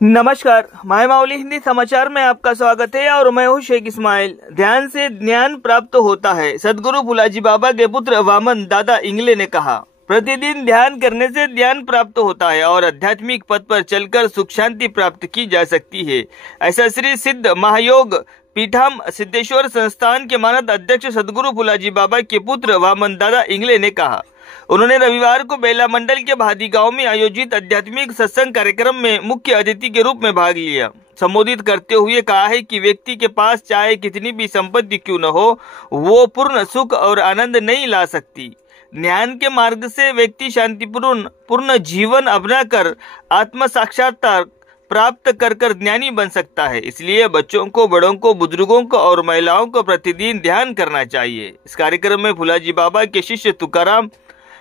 नमस्कार, माय माउली हिंदी समाचार में आपका स्वागत है और मैं हूँ शेख इस्माइल। ध्यान से ज्ञान प्राप्त होता है, सदगुरु भुलाजी बाबा के पुत्र वामन दादा इंगले ने कहा। प्रतिदिन ध्यान करने से ज्ञान प्राप्त होता है और आध्यात्मिक पथ पर चलकर सुख शांति प्राप्त की जा सकती है। ऐसा श्री सिद्ध महायोग पीठाम सिद्धेश्वर संस्थान के मानद अध्यक्ष सदगुरु भुलाजी बाबा के पुत्र वामन दादा इंगले ने कहा। उन्होंने रविवार को बेला मंडल के भादी गांव में आयोजित आध्यात्मिक सत्संग कार्यक्रम में मुख्य अतिथि के रूप में भाग लिया। संबोधित करते हुए कहा है कि व्यक्ति के पास चाहे कितनी भी संपत्ति क्यों न हो, वो पूर्ण सुख और आनंद नहीं ला सकती। ज्ञान के मार्ग से व्यक्ति शांतिपूर्ण पूर्ण जीवन अपनाकर आत्म साक्षात्कार प्राप्त कर ज्ञानी बन सकता है। इसलिए बच्चों को, बड़ों को, बुजुर्गों को और महिलाओं को प्रतिदिन ध्यान करना चाहिए। इस कार्यक्रम में भुलाजी बाबा के शिष्य तुकाराम,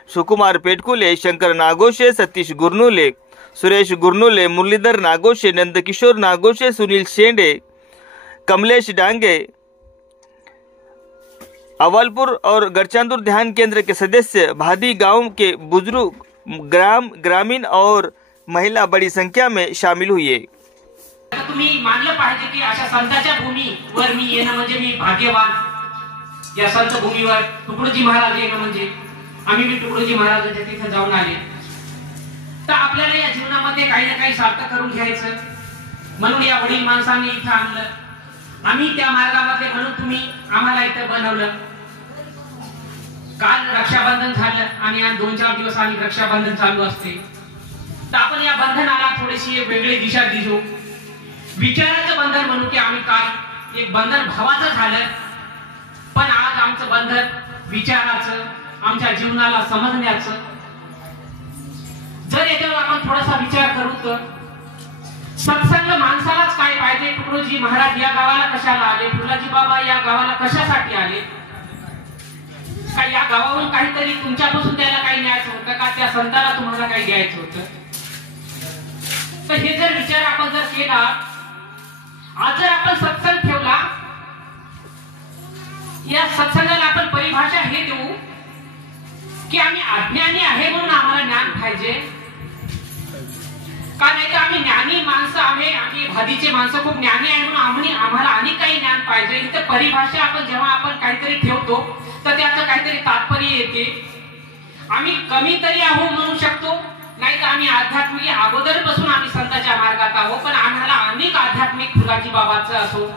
सुकुमार पेटकुले, शंकर नागोशे, सतीश गुरनुले, सुरेश गुरनुले, मुरलीधर नागोशे, नंदकिशोर नागोशे, सुनील शेंडे, कमलेश डांगे, अवलपुर और गरचांदुर ध्यान केंद्र के सदस्य, भादी गांव के बुजुर्ग, ग्रामीण और महिला बड़ी संख्या में शामिल हुए। तुम्ही मानलं पाहिजे की अशा संतांच्या भूमीवर मी येणं म्हणजे मी भाग्यवान। या संत भूमीवर तुकडोजी महाराज येणं म्हणजे आम्ही भी तुकडोजी महाराजांच्या तिथे जाऊन आले। तर आपल्याला या जीवनामध्ये काही ना काही सार्थ करून घ्यायचं म्हणून या वडील माणसांनी इथे आणलं। आम्ही त्या मार्गामध्ये म्हणून तुम्ही आम्हाला इथे बनवलं। काल रक्षाबंधन झालं आणि आज 2-4 दिवस आम्ही रक्षाबंधन चालू असते। तर आपण या बंधनाला थोडीशी वेगळी दिशा दिलो। विचाराचं बंधन म्हणू की आम्ही काल एक बंधन भावाचं झालं, पण आज आमचं बंधन विचाराचं, आमच्या जीवनाला समजण्याचं। जर याच्यावर आपण थोडासा विचार करू तर सत्संग माणसालाच काय पाहिजे? तुकडोजी महाराज या गावाला कशाला आले? भुलाजी बाबा या गावाला कशासाठी आले? काय या गावावरून काहीतरी तुमच्यापासून त्याला काही न्यायचं होतं का? त्या संताला तुम्हाला काही द्यायचं होतं? तर हे जर विचार आपण जर केला, आज जर आपण सत्संग ठेवला, या सत्संगाला आपण परिभाषा हे देऊ की आम्ही अज्ञानी आहे म्हणून आम्हाला ज्ञान पाहिजे का? नाही तर आम्ही ज्ञानी माणसं आहे, आम्ही भादीचे माणसं खूप ज्ञानी आहे म्हणून आम्हाला आणि काही ज्ञान पाहिजे। इथे परिभाषा आपण जेव्हा आपण काहीतरी ठेवतो तर त्याचं काहीतरी तात्पर्य येते। आम्ही कमी तरी आहोत म्हणू शकतो, नाही तर आम्ही आध्यात्मिक अगोदरपासून आम्ही संतांच्या मार्गात आहोत, पण आम्हाला अनेक आध्यात्मिक भुलाजी बाबाचं असो,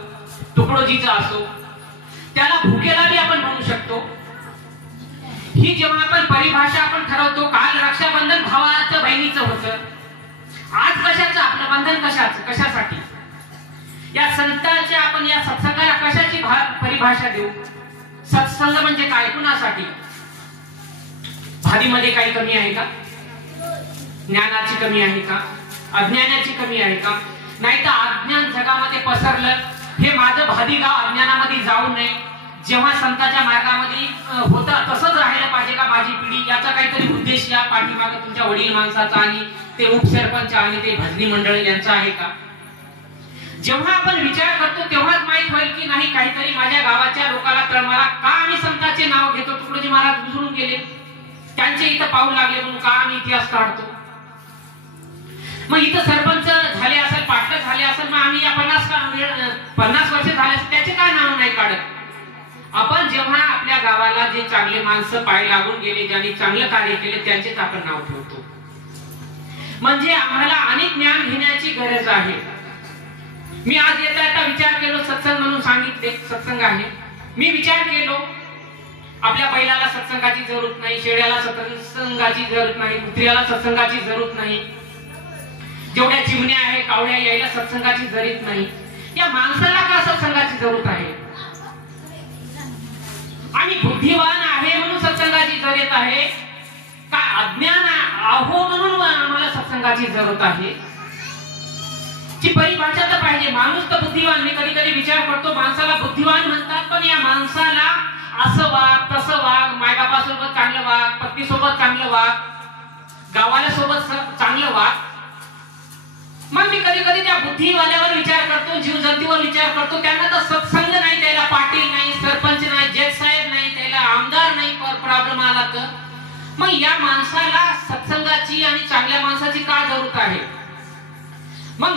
तुकडोजीचं असो, त्याला भुकेला बी आपण म्हणू शकतो। ही जेव्हा आपण परिभाषा आपण ठरवतो, काल रक्षाबंधन भावाचं बहिणीचं होतं, आज कशाचं आपलं बंधन कशासाठी? या संतांच्या आपण या सत्संगाला कशाची परिभाषा देऊ? सत्संग म्हणजे काय? कुणासाठी? भादीमध्ये काही कमी आहे का? ज्ञानाची कमी आहे का? अज्ञानाची कमी आहे का? नाही तर अज्ञान जगामध्ये पसरलं, हे माझं भादी गाव अज्ञानामध्ये जाऊ नये, जेव्हा संतांच्या मार्गामध्ये होता तसंच राहायला पाहिजे का माझी पिढी? याचा काहीतरी उद्देश या पाठीमागे तुमच्या वडील माणसाचा आणि ते उपसरपंच आणि ते भजनी मंडळ यांचा आहे का? जेव्हा आपण विचार करतो तेव्हाच माहित होईल की नाही काहीतरी माझ्या गावाच्या लोकांना तळमळा का आम्ही संतांचे नाव घेतो? तुकडोजी महाराज गुजरून गेले, त्यांचे इथं पाऊल लागले म्हणून का आम्ही इतिहास काढतो? मग इथं सरपंच झाले असेल, पाटलं झाले असेल, मग आम्ही या 50 वर्ष झाले त्याचे काय नाव नाही काढत? आपण जेव्हा आपल्या गावाला जे चांगले माणसं पाय लागून गेले, ज्यांनी चांगलं कार्य केले, त्यांचेच आपण नाव ठेवतो। म्हणजे आम्हाला अनेक ज्ञान घेण्याची गरज आहे। मी आज येता विचार केलो, सत्संग म्हणून सांगितले सत्संग आहे, मी विचार केलो आपल्या बैलाला सत्संगाची जरूरत नाही, शेळ्याला सत्संगाची जरूरत नाही, कुत्र्याला सत्संगाची जरूरत नाही, जेवढ्या चिमण्या आहे, कावड्या यायला सत्संगाची जरूरत नाही, या माणसाला का सत्संगाची जरूरत आहे? आम्ही बुद्धिवान आहे म्हणून सत्संगाची जरूरत आहे का? अज्ञान आहो म्हणून आम्हाला सत्संगाची जरूरत आहे? ची परिभाषा तर पाहिजे। माणूस तर बुद्धिवान, मी कधी कधी विचार करतो माणसाला बुद्धिवान म्हणतात, पण या माणसाला असं वाग तसं वाग, मायबापासोबत चांगलं वाग, पत्नीसोबत चांगलं वाग, गावाला सोबत चांगलं वाग। मग मी कधी कधी त्या बुद्धिवाल्यावर विचार करतो, जीवजंतूवर विचार करतो, त्यांना तर सत्संग नाही, त्याला पाटील नाही, सरपंच नाही, जज साहेब नाही, त्याला आमदार नाही, प्रॉब्लेम आला तर मग या माणसाला सत्संगाची आणि चांगल्या माणसाची का जरूरत आहे? मग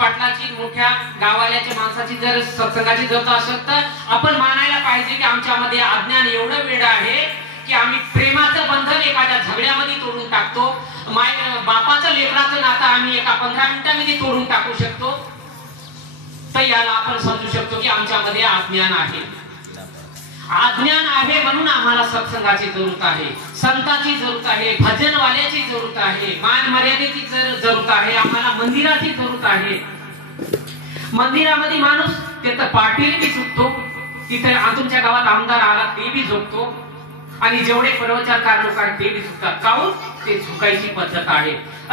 पाटलाची मोठ्या गावाल्याच्या माणसाची जर सत्संगाची जर असेल तर आपण मानायला पाहिजे की आमच्यामध्ये अज्ञान एवढं वेड आहे की आम्ही प्रेमाचं बंधन एखाद्या झगड्यामध्ये तोडून टाकतो. बापाचं लेकराचं नातं आम्ही एका 15 मिनिटांमध्ये तोडून टाकू शकतो. तर याला आपण समजू शकतो की आमच्यामध्ये अज्ञान आहे. अज्ञान आहे म्हणून आम्हाला सत्संगाची जरूरत आहे, संताची जरूरत आहे, भजनवाल्याची जरूरत आहे, मान मर्यादेची जरूरत आहे, आम्हाला मंदिराची जरूरत आहे. मंदिरामध्ये माणूस तिथं पाटील बी झुकतो, तिथे तुमच्या गावात आमदार आला ते बी झुकतो आणि जेवढे प्रवचनकार लोक आहेत ते बी झुकतात. काहून? ते झुकायची पद्धत आहे.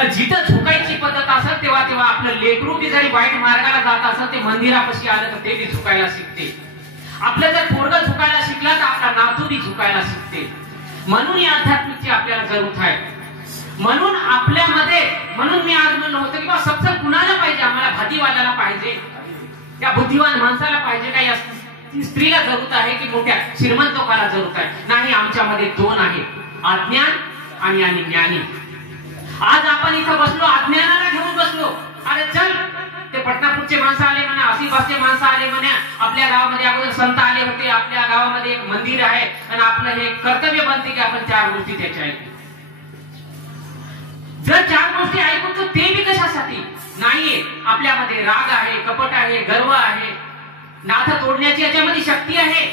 जिथं झुकायची पद्धत असेल तेव्हा तेव्हा आपलं लेकरू बी जरी वाईट मार्गाला जात असेल ते मंदिरापाशी आलं तर ते बी झुकायला शिकते. आपलं जर पोरगं झुकायला शिकला तर आपला नातू बी झुकायला शिकते. म्हणून या आध्यात्मिकची आपल्याला जरूरत आहे. म्हणून आपल्यामध्ये, म्हणून मी आज म्हणलं होतं की बा सत्संग कुणाला पाहिजे? आम्हाला भातीवाल्याला पाहिजे, या बुद्धिवान माणसाला पाहिजे का, या स्त्रीला जरूरत आहे की मोठ्या श्रीमंत लोकांना जरूरत आहे? नाही, आमच्यामध्ये दोन आहे, अज्ञान आणि ज्ञानी. आज आपण इथं बसलो, अज्ञानाला घेऊन बसलो. अरे चल, ते पटनापूरचे माणसं आले म्हणा, आसिफासचे माणसं आले म्हणा, आपल्या गावामध्ये अगोदर संत आले होते, आपल्या गावामध्ये एक मंदिर आहे आणि आपलं हे कर्तव्य बनते की आपण 4 गोष्टी त्याच्या ऐकू. जर 4 गोष्टी ऐकू तर ते बी कशासाठी नाहीये? आपल्यामध्ये राग आहे, कपट आहे, गर्व आहे, नातं तोडण्याची याच्यामध्ये शक्ती आहे.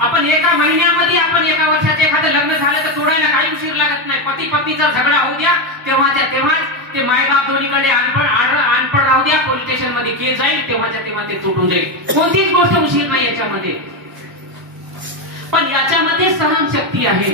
आपण एका महिन्यामध्ये, आपण एका वर्षाचं एखादं लग्न झालं तर तोडायला काही उशीर लागत नाही. पती पत्नीचा झगडा होऊ द्या, तेव्हाच्या तेव्हा ते मायबाप दोन्हीकडे अनपड राहू द्या, पोलीस स्टेशन मध्ये केस जाईल, तेव्हाच्या तेव्हा ते तुटून जाईल. कोणतीच गोष्ट उशीर नाही याच्यामध्ये. पण याच्यामध्ये सहनशक्ती आहे.